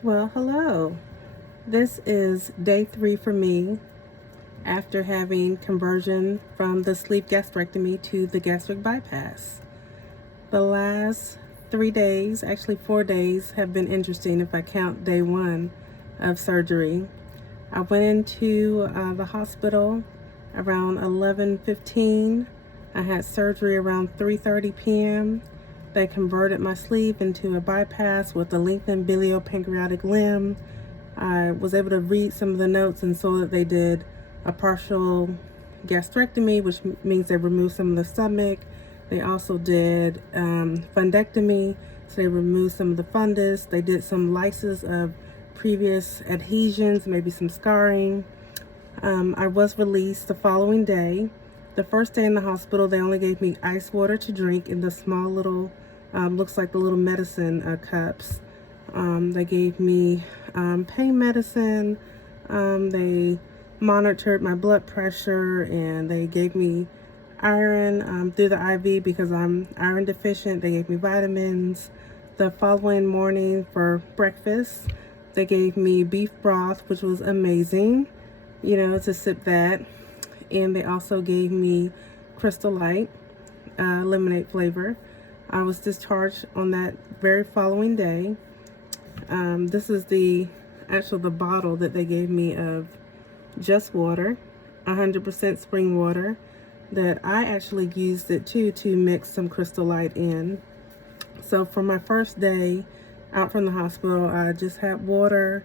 Well, hello. This is day 3 for me after having conversion from the sleeve gastrectomy to the gastric bypass. The last 3 days, actually 4 days, have been interesting if I count day 1 of surgery. I went into the hospital around 11:15. I had surgery around 3:30 p.m. They converted my sleeve into a bypass with a lengthened biliopancreatic limb. I was able to read some of the notes and saw that they did a partial gastrectomy, which means they removed some of the stomach. They also did fundectomy, so they removed some of the fundus. They did some lysis of previous adhesions, maybe some scarring. I was released the following day. The first day in the hospital, they only gave me ice water to drink in the small little, looks like the little medicine cups. They gave me pain medicine. They monitored my blood pressure, and they gave me iron through the IV because I'm iron deficient. They gave me vitamins. The following morning for breakfast, they gave me beef broth, which was amazing, to sip that. And they also gave me Crystal Light, lemonade flavor. I was discharged on that very following day. This is the bottle that they gave me of just water, 100% spring water, that I actually used it too to mix some Crystal Light in. So for my first day out from the hospital, I just had water,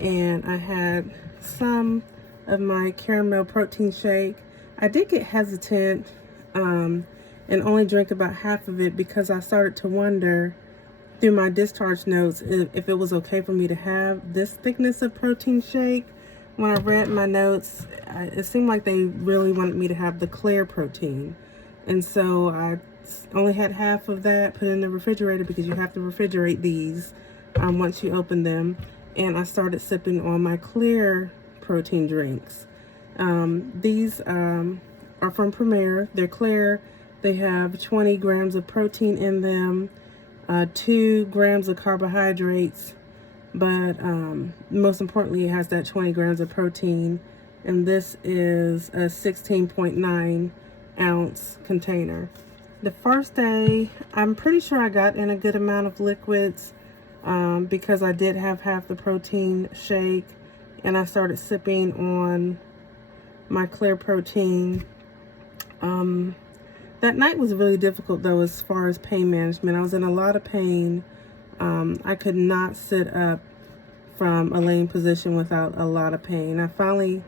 and I had some of my caramel protein shake. I did get hesitant and only drank about half of it because I started to wonder through my discharge notes if it was okay for me to have this thickness of protein shake. When I read my notes, it seemed like they really wanted me to have the clear protein. And so I only had half of that, put in the refrigerator because you have to refrigerate these once you open them. And I started sipping on my clear protein drinks. These are from Premier. They're clear. They have 20 grams of protein in them, 2 grams of carbohydrates, but most importantly, it has that 20 grams of protein. And this is a 16.9 ounce container. The first day, I'm pretty sure I got in a good amount of liquids because I did have half the protein shake, and I started sipping on my clear protein. That night was really difficult though as far as pain management. I was in a lot of pain. I could not sit up from a laying position without a lot of pain. I finally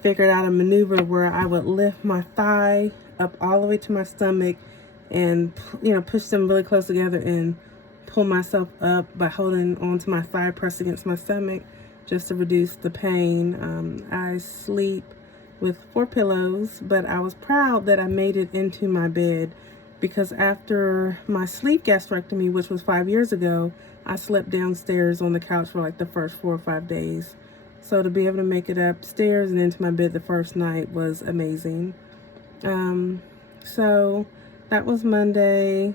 figured out a maneuver where I would lift my thigh up all the way to my stomach and push them really close together and pull myself up by holding onto my thigh pressed against my stomach just to reduce the pain. I sleep with 4 pillows, but I was proud that I made it into my bed because after my sleeve gastrectomy, which was 5 years ago, I slept downstairs on the couch for like the first 4 or 5 days. So to be able to make it upstairs and into my bed the first night was amazing. So that was Monday,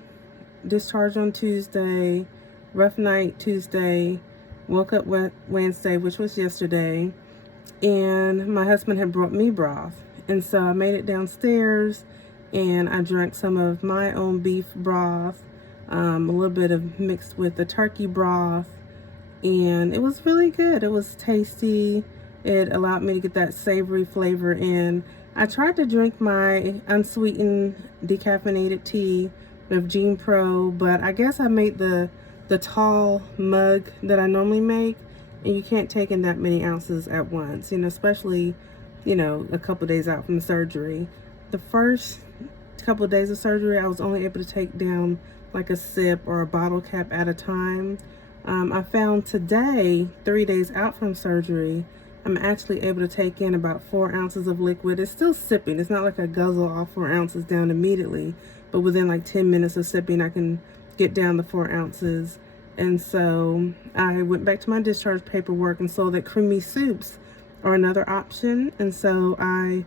discharged on Tuesday, rough night Tuesday, woke up Wednesday, which was yesterday, and my husband had brought me broth. And so I made it downstairs and I drank some of my own beef broth, a little bit of mixed with the turkey broth, and it was really good. It was tasty. It allowed me to get that savory flavor in. I tried to drink my unsweetened decaffeinated tea with Gene Pro, but I guess I made the tall mug that I normally make, and you can't take in that many ounces at once, especially, a couple days out from the surgery. The first couple of days of surgery, I was only able to take down like a sip or a bottle cap at a time. I found today, 3 days out from surgery, I'm actually able to take in about 4 ounces of liquid. It's still sipping. It's not like I guzzle all 4 ounces down immediately, but within like 10 minutes of sipping, I can get down the 4 ounces. And so I went back to my discharge paperwork and saw that creamy soups are another option. And so I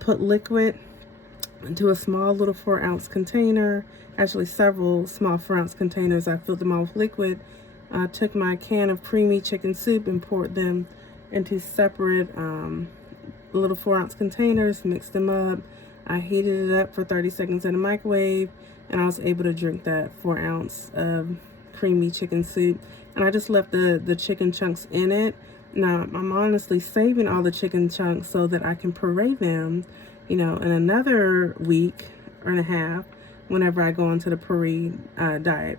put liquid into a small little 4 ounce container, actually several small 4 ounce containers. I filled them all with liquid I took my can of creamy chicken soup and poured them into separate little 4-ounce containers, mixed them up. I heated it up for 30 seconds in the microwave, and I was able to drink that 4 ounce of creamy chicken soup. And I just left the chicken chunks in it. Now, I'm honestly saving all the chicken chunks so that I can puree them, you know, in another week or and a half whenever I go into the puree diet.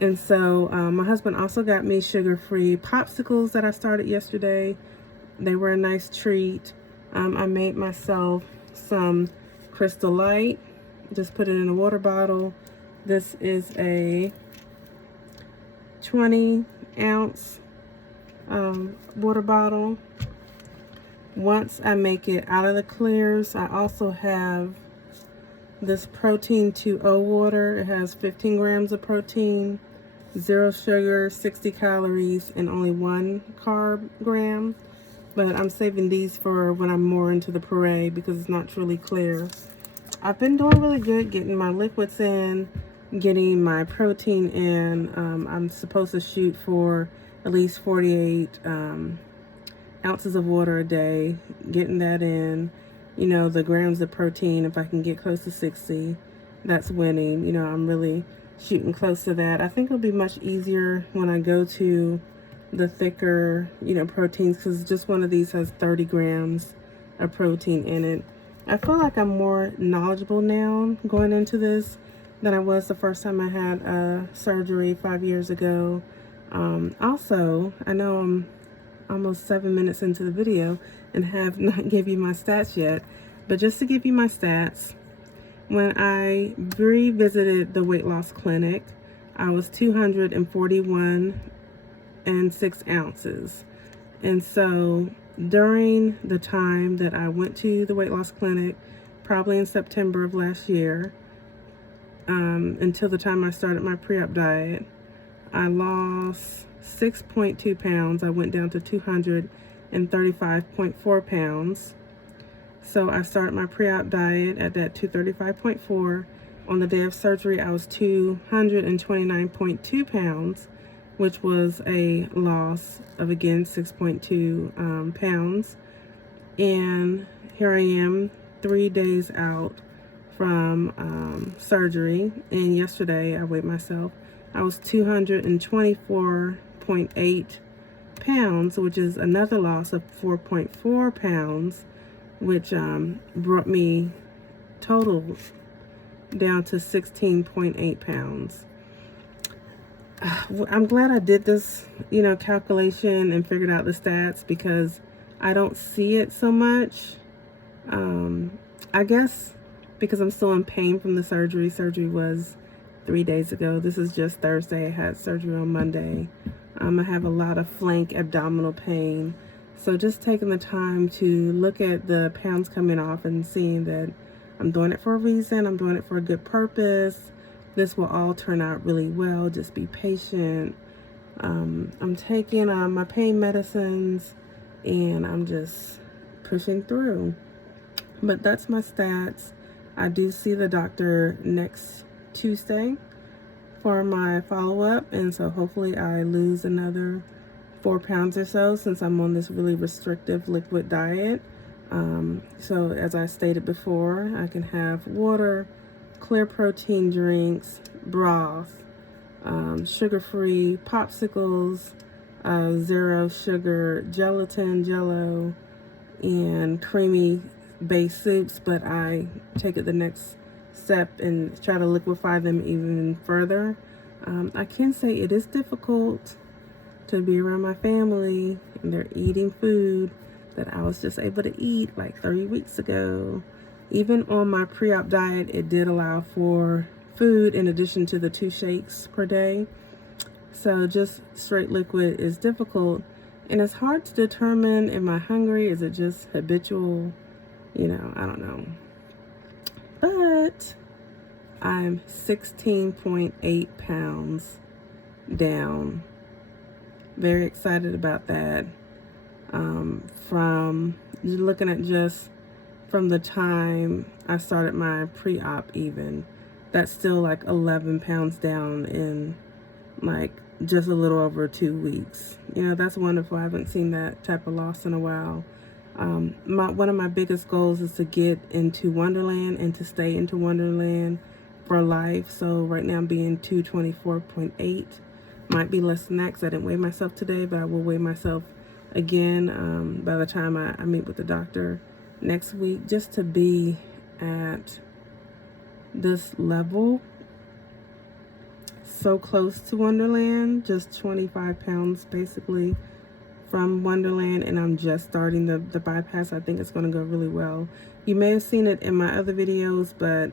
And so my husband also got me sugar-free popsicles that I started yesterday. They were a nice treat. I made myself some Crystal Light. Just put it in a water bottle. This is a 20-ounce water bottle. Once I make it out of the clears, I also have this Protein 2O water. It has 15 grams of protein, 0 sugar, 60 calories, and only 1 carb gram. But I'm saving these for when I'm more into the puree because it's not truly clear. I've been doing really good getting my liquids in, getting my protein in. I'm supposed to shoot for at least 48 ounces of water a day, getting that in. You know, the grams of protein, if I can get close to 60, that's winning. You know, I'm really shooting close to that. I think it'll be much easier when I go to the thicker, you know, proteins, because just one of these has 30 grams of protein in it. I feel like I'm more knowledgeable now going into this than I was the first time I had surgery 5 years ago. Also, I know I'm almost 7 minutes into the video and have not give you my stats yet, but just to give you my stats, when I revisited the weight loss clinic, I was 241 and 6 ounces. And so during the time that I went to the weight loss clinic, probably in September of last year, until the time I started my pre-op diet, I lost 6.2 pounds. I went down to 235.4 pounds. So I started my pre-op diet at that 235.4. On the day of surgery, I was 229.2 pounds, which was a loss of, again, 6.2 pounds. And here I am 3 days out from surgery. And yesterday I weighed myself. I was 224.8 pounds, which is another loss of 4.4 pounds, which brought me total down to 16.8 pounds. I'm glad I did this, you know, calculation and figured out the stats because I don't see it so much. I guess because I'm still in pain from the surgery. Surgery was 3 days ago. This is just Thursday. I had surgery on Monday. I have a lot of flank abdominal pain. So just taking the time to look at the pounds coming off and seeing that I'm doing it for a reason. I'm doing it for a good purpose. This will all turn out really well. Just be patient. I'm taking my pain medicines and I'm just pushing through. But that's my stats. I do see the doctor next Tuesday for my follow-up, and so hopefully I lose another 4 pounds or so since I'm on this really restrictive liquid diet. So as I stated before, I can have water, clear protein drinks, broth, sugar-free popsicles, 0 sugar gelatin, jello, and creamy based soups, but I take it the next step and try to liquefy them even further. I can say it is difficult to be around my family and they're eating food that I was just able to eat like 3 weeks ago. Even on my pre-op diet, it did allow for food in addition to the 2 shakes per day. So just straight liquid is difficult, and it's hard to determine, am I hungry? Is it just habitual? You know, I don't know. But I'm 16.8 pounds down. Very excited about that. From looking at just from the time I started my pre-op even, that's still like 11 pounds down in like just a little over 2 weeks. You know, that's wonderful. I haven't seen that type of loss in a while. One of my biggest goals is to get into Wonderland and to stay into Wonderland for life. So right now I'm being 224.8. Might be less than that because I didn't weigh myself today, but I will weigh myself again by the time I meet with the doctor next week, just to be at this level, so close to Wonderland, just 25 pounds basically from Wonderland, and I'm just starting the bypass. I think it's going to go really well. You may have seen it in my other videos, but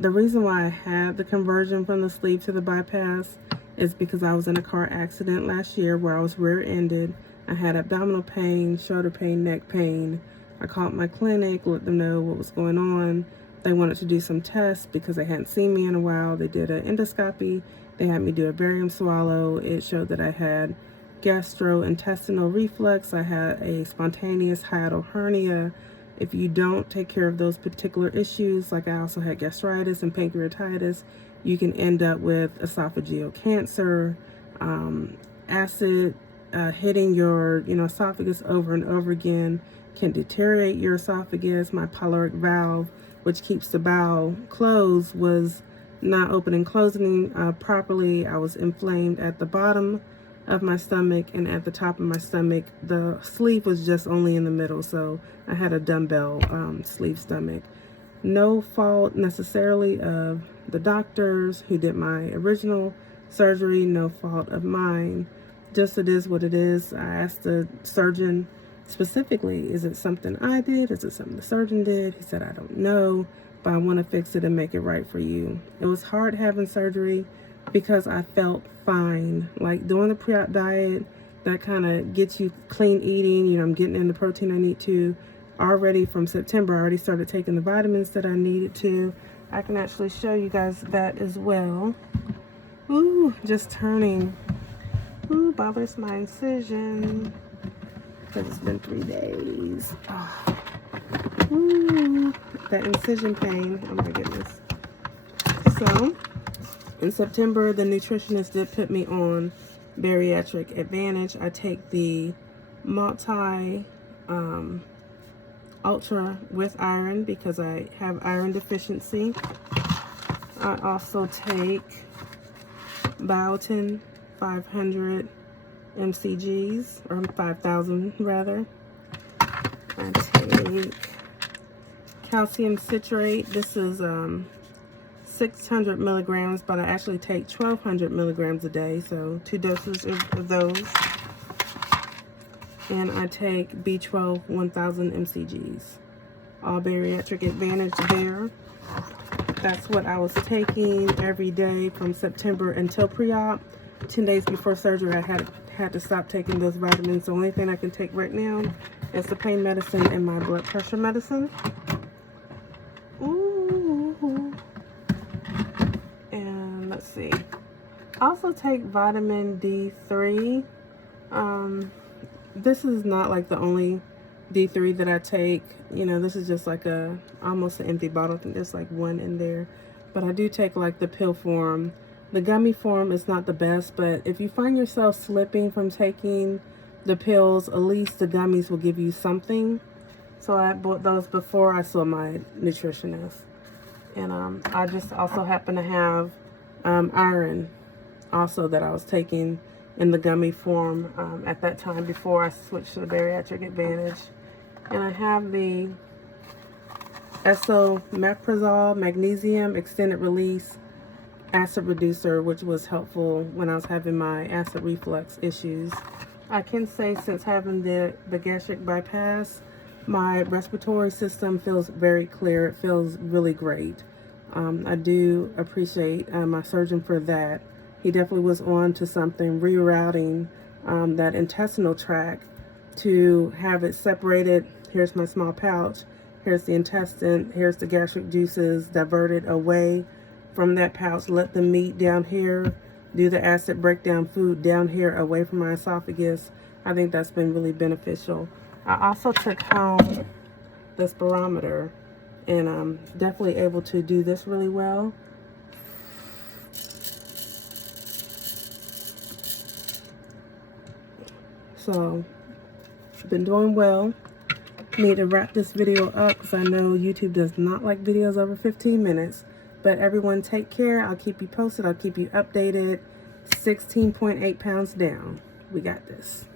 the reason why I had the conversion from the sleeve to the bypass is because I was in a car accident last year where I was rear-ended. I had abdominal pain, shoulder pain, neck pain. I called my clinic, let them know what was going on. They wanted to do some tests because they hadn't seen me in a while. They did an endoscopy. They had me do a barium swallow. It showed that I had gastrointestinal reflux. I had a spontaneous hiatal hernia. If you don't take care of those particular issues, like I also had gastritis and pancreatitis, you can end up with esophageal cancer. Acid hitting your esophagus over and over again can deteriorate your esophagus. My pyloric valve, which keeps the bowel closed, was not opening and closing properly. I was inflamed at the bottom of my stomach, and at the top of my stomach the sleeve was just only in the middle, so I had a dumbbell sleeve stomach. No fault necessarily of the doctors who did my original surgery, no fault of mine, just it is what it is. I asked the surgeon specifically, is it something I did, is it something the surgeon did? He said, I don't know, but I want to fix it and make it right for you. It was hard having surgery because I felt fine. Like doing the pre-op diet, that kind of gets you clean eating. I'm getting in the protein I need to. Already from September, I already started taking the vitamins that I needed to. I can actually show you guys that as well. Ooh, just turning. Ooh, bothers my incision because it's been 3 days. Oh. Ooh, that incision pain. Oh my goodness. So in September, the nutritionist did put me on Bariatric Advantage. I take the multi ultra with iron because I have iron deficiency. I also take biotin 500 mcgs, or 5,000 rather. I take calcium citrate. This is 600 milligrams, but I actually take 1,200 milligrams a day, so 2 doses of those. And I take B12 1,000 mcgs. All Bariatric Advantage there. That's what I was taking every day from September until pre-op. 10 days before surgery, I had to stop taking those vitamins. The only thing I can take right now is the pain medicine and my blood pressure medicine. Ooh. And let's see. I also take vitamin D3. This is not like the only D3 that I take. This is just like almost an empty bottle. I think there's like one in there. But I do take like the pill form. The gummy form is not the best, but if you find yourself slipping from taking the pills, at least the gummies will give you something. So I bought those before I saw my nutritionist. And I just also happen to have iron also that I was taking in the gummy form at that time before I switched to the Bariatric Advantage. And I have the esomeprazole magnesium extended release acid reducer, which was helpful when I was having my acid reflux issues. I can say since having the gastric bypass, my respiratory system feels very clear. It feels really great. I do appreciate my surgeon for that. He definitely was on to something, rerouting that intestinal tract to have it separated. Here's my small pouch. Here's the intestine. Here's the gastric juices diverted away from that pouch. Let them meet down here. Do the acid breakdown food down here away from my esophagus. I think that's been really beneficial. I also took home the spirometer, and I'm definitely able to do this really well. So, I've been doing well. Need to wrap this video up because I know YouTube does not like videos over 15 minutes. But everyone take care. I'll keep you posted. I'll keep you updated. 16.8 pounds down. We got this.